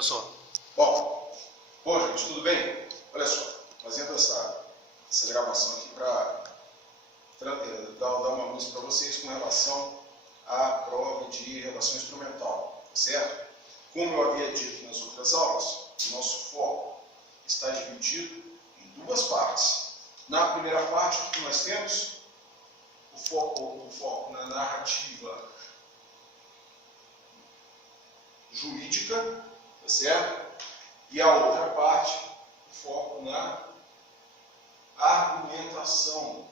Professor. Bom, gente, tudo bem? Olha só, fazendo essa gravação aqui para dar uma luz para vocês com relação à prova de redação instrumental, certo? Como eu havia dito nas outras aulas, o nosso foco está dividido em duas partes. Na primeira parte, o que nós temos? O foco na narrativa jurídica, tá certo? E a outra parte, o foco na argumentação,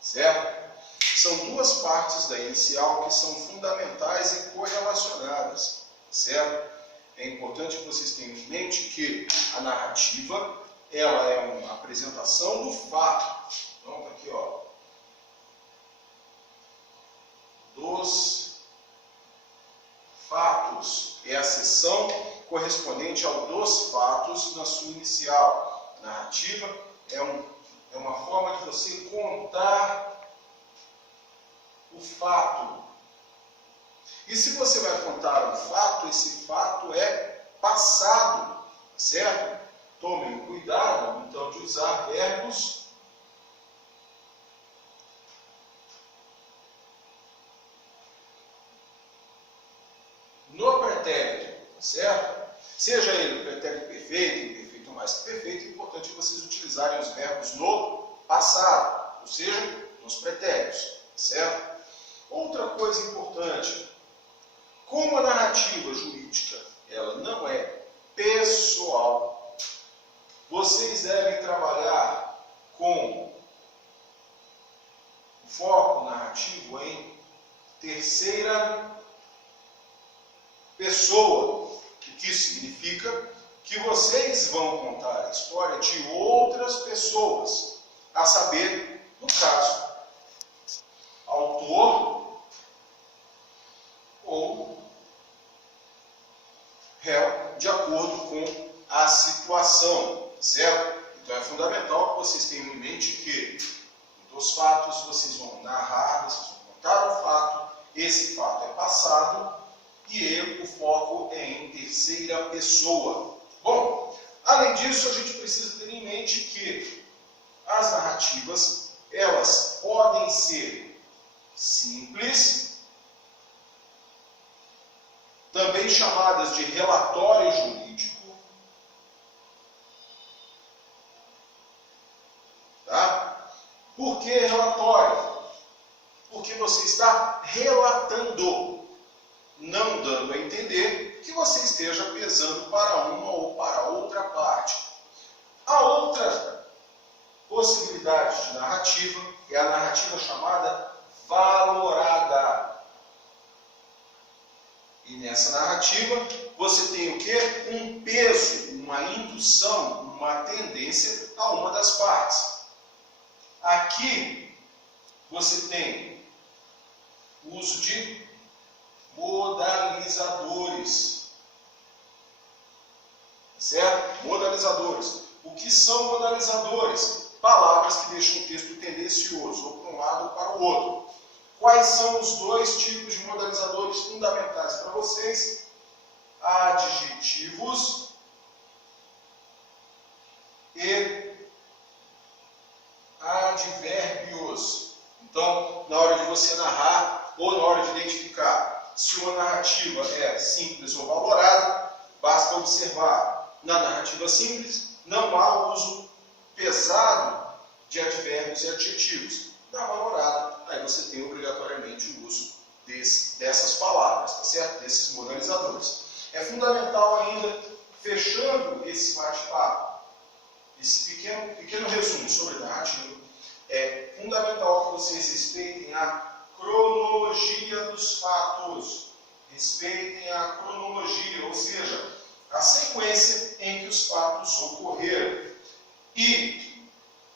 certo? São duas partes da inicial que são fundamentais e correlacionadas, certo? É importante que vocês tenham em mente que a narrativa, ela é uma apresentação do fato. Então, tá aqui, ó, dos fatos, é a seção correspondente ao dos fatos na sua inicial. Narrativa é uma forma de você contar o fato. E se você vai contar um fato, esse fato é passado, certo? Tomem cuidado, então, de usar verbos no pretérito, certo? Seja ele pretérito perfeito, imperfeito ou mais que perfeito, é importante vocês utilizarem os verbos no passado, ou seja, nos pretéritos, certo? Outra coisa importante, como a narrativa jurídica ela não é pessoal, vocês devem trabalhar com o foco narrativo em terceira pessoa, o que isso significa? Que vocês vão contar a história de outras pessoas, a saber, no caso, autor ou réu, de acordo com a situação, certo? Então é fundamental que vocês tenham em mente que dos fatos vocês vão narrar, vocês vão contar o fato, esse fato é passado, e o foco é em terceira pessoa. Bom, além disso, a gente precisa ter em mente que as narrativas, elas podem ser simples, também chamadas de relatório jurídico, tá? Por que relatório? Porque você está relatando, não dando a entender que você esteja pesando para uma ou para outra parte. A outra possibilidade de narrativa é a narrativa chamada valorada. E nessa narrativa você tem o quê? Um peso, uma indução, uma tendência a uma das partes. Aqui você tem o uso de modalizadores, certo? Modalizadores. O que são modalizadores? Palavras que deixam o texto tendencioso, ou para um lado ou para o outro. Quais são os dois tipos de modalizadores fundamentais para vocês? Adjetivos e advérbios. Então, na hora de você narrar ou na hora de identificar se uma narrativa é simples ou valorada, basta observar. Na narrativa simples, não há o uso pesado de advérbios e adjetivos. Na valorada, aí você tem obrigatoriamente o uso dessas palavras, tá certo? Desses modalizadores. É fundamental ainda, fechando esse bate-papo, esse pequeno resumo sobre narrativa, é fundamental que vocês respeitem a cronologia dos fatos. Respeitem a cronologia, ou seja, a sequência em que os fatos ocorreram. E,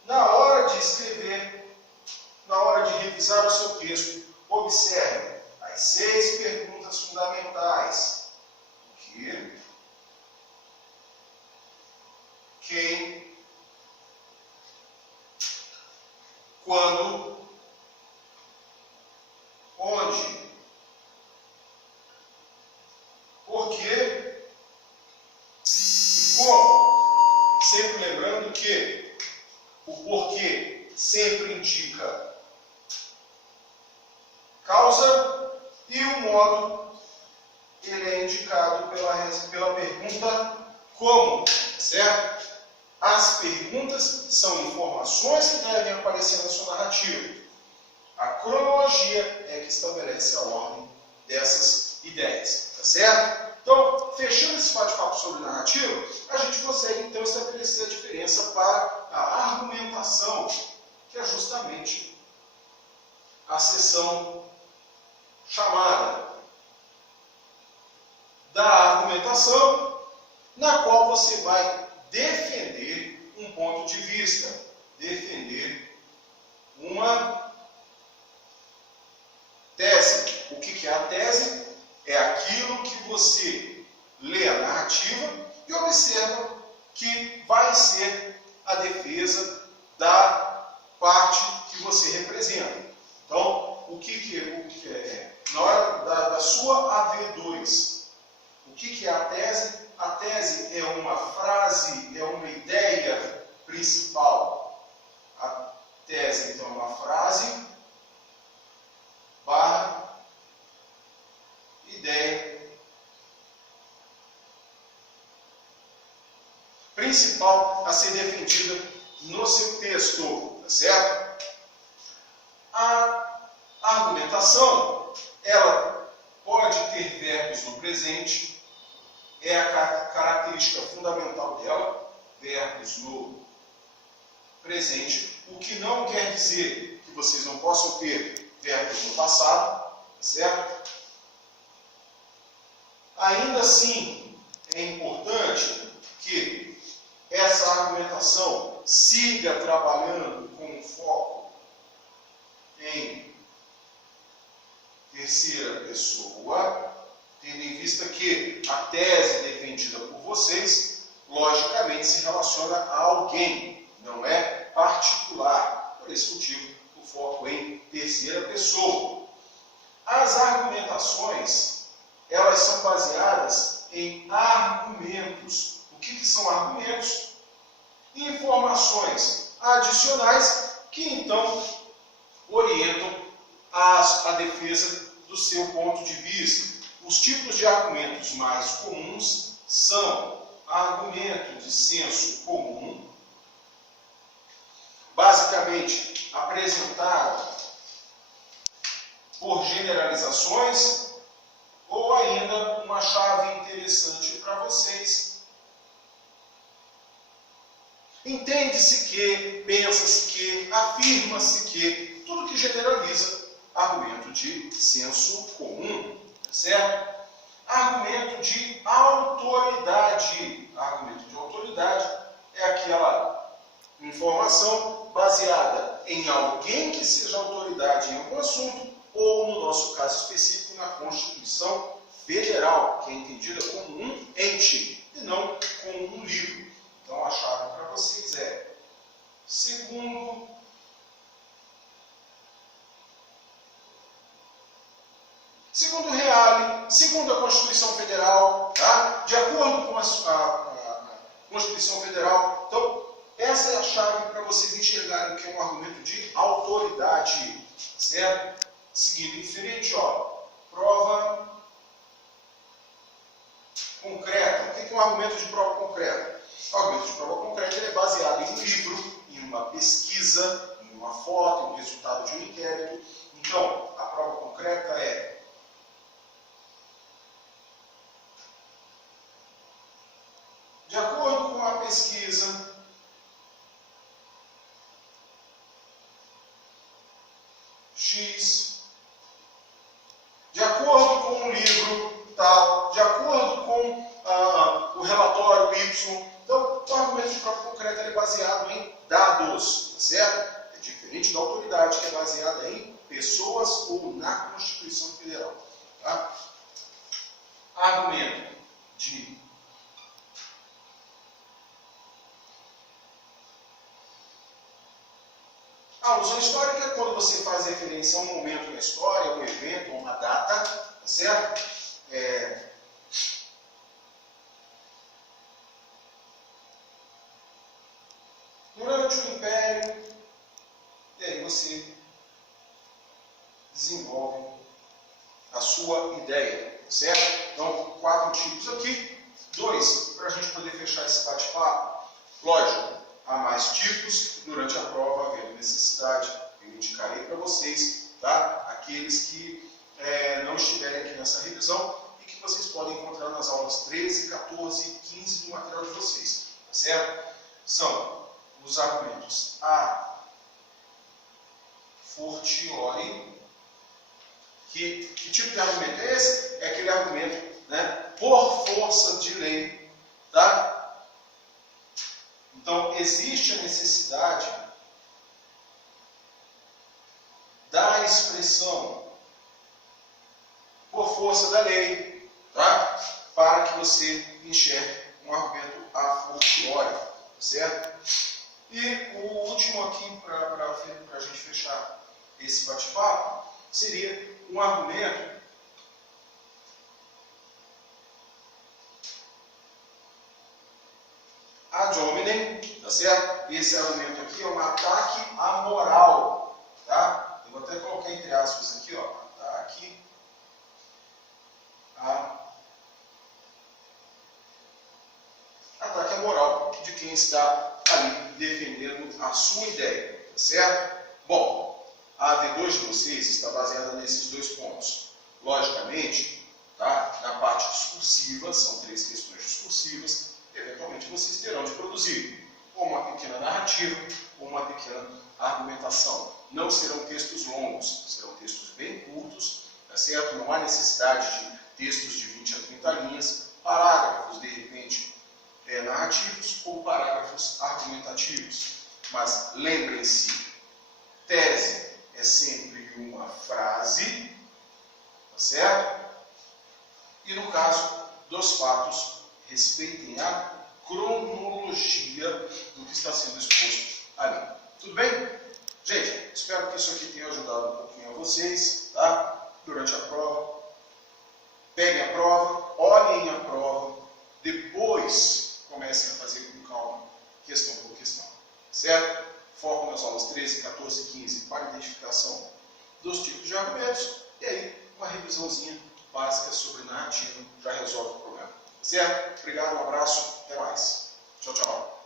na hora de escrever, na hora de revisar o seu texto, observe as 6 perguntas fundamentais. O que, quem, quando, onde, porquê e como. Sempre lembrando que o porquê sempre indica causa e o modo ele é indicado pela pergunta como, certo? As perguntas são informações que devem aparecer na sua narrativa. A cronologia é que estabelece a ordem dessas ideias, tá certo? Então, fechando esse bate-papo sobre narrativa, a gente consegue então estabelecer a diferença para a argumentação, que é justamente a seção chamada da argumentação, na qual você vai defender um ponto de vista, defender uma tese. O que é a tese? É aquilo que você lê a narrativa e observa que vai ser a defesa da parte que você representa. Então, o que é? Na hora da sua AV2, o que é a tese? A tese é uma frase, é uma ideia principal. A tese, então, é uma frase barra ideia principal a ser defendida no seu texto, tá certo? A argumentação, ela pode ter verbos no presente, é a característica fundamental dela, verbos no presente, o que não quer dizer que vocês não possam ter verbos no passado, tá certo? Ainda assim, é importante que essa argumentação siga trabalhando com foco em terceira pessoa, tendo em vista que a tese defendida por vocês, logicamente, se relaciona a alguém, não é particular. Por esse motivo, o foco em terceira pessoa. As argumentações, elas são baseadas em argumentos. O que são argumentos? Informações adicionais que, então, orientam a defesa do seu ponto de vista. Os tipos de argumentos mais comuns são argumento de senso comum, basicamente apresentado por generalizações, ou ainda uma chave interessante para vocês. Entende-se que, pensa-se que, afirma-se que, tudo que generaliza, argumento de senso comum, certo? Argumento de autoridade. Argumento de autoridade é aquela informação baseada em alguém que seja autoridade em algum assunto, ou, no nosso caso específico, na Constituição Federal, que é entendida como um ente e não como um livro. Então, a chave para vocês é, segundo Reale, segundo a Constituição Federal, tá? De acordo com a Constituição Federal. Então, essa é a chave para vocês enxergarem que é um argumento de autoridade, certo? Seguindo em frente, ó, prova concreta. O que é um argumento de prova concreta? O argumento de prova concreta é baseado em um livro, em uma pesquisa, em uma foto, em um resultado de um inquérito. Então, a prova concreta é: de acordo com a pesquisa, X, de acordo com o livro tal, de acordo com o relatório Y. Então, o argumento de prova concreta é baseado em dados, certo? É diferente da autoridade, que é baseada em pessoas ou na Constituição Federal. Tá? Argumento de alusão histórica é quando você faz referência a um momento na história, a um evento, a uma data, tá certo? você desenvolve a sua ideia, certo? Então, 4 tipos aqui, 2 para a gente poder fechar esse bate-papo. Lógico, há mais tipos, durante a prova, havendo necessidade, eu indicarei para vocês, tá? Aqueles que não estiverem aqui nessa revisão e que vocês podem encontrar nas aulas 13, 14 e 15 do material de vocês, tá certo? São os argumentos a fortiori. Que tipo de argumento é esse? É aquele argumento, né, por força de lei, tá? Então, existe a necessidade da expressão por força da lei, tá? Para que você enxergue um argumento a fortiori, certo? E o último aqui, para a gente fechar esse bate-papo, seria um argumento ad hominem, tá certo? Esse argumento aqui é um ataque à moral, tá? Eu vou até colocar entre aspas aqui, ó, ataque à moral de quem está ali defendendo a sua ideia, tá certo? Bom, a AV2 de vocês está baseada nesses 2 pontos. Logicamente, tá? Na parte discursiva, são 3 questões discursivas, eventualmente vocês terão de produzir ou uma pequena narrativa ou uma pequena argumentação. Não serão textos longos, serão textos bem curtos, tá certo? Não há necessidade de textos de 20 a 30 linhas, parágrafos, de repente, narrativos ou parágrafos argumentativos. Mas lembrem-se, tese é sempre uma frase, tá certo? E no caso dos fatos, respeitem a cronologia do que está sendo exposto ali. Tudo bem? Gente, espero que isso aqui tenha ajudado um pouquinho a vocês, tá? Durante a prova. Peguem a prova, olhem a prova, depois comecem a fazer com calma, questão por questão, certo? Foco nas aulas 13, 14 e 15 para identificação dos tipos de argumentos e aí uma revisãozinha básica sobre narrativa já resolve o problema, certo? Obrigado, um abraço, até mais. Tchau, tchau.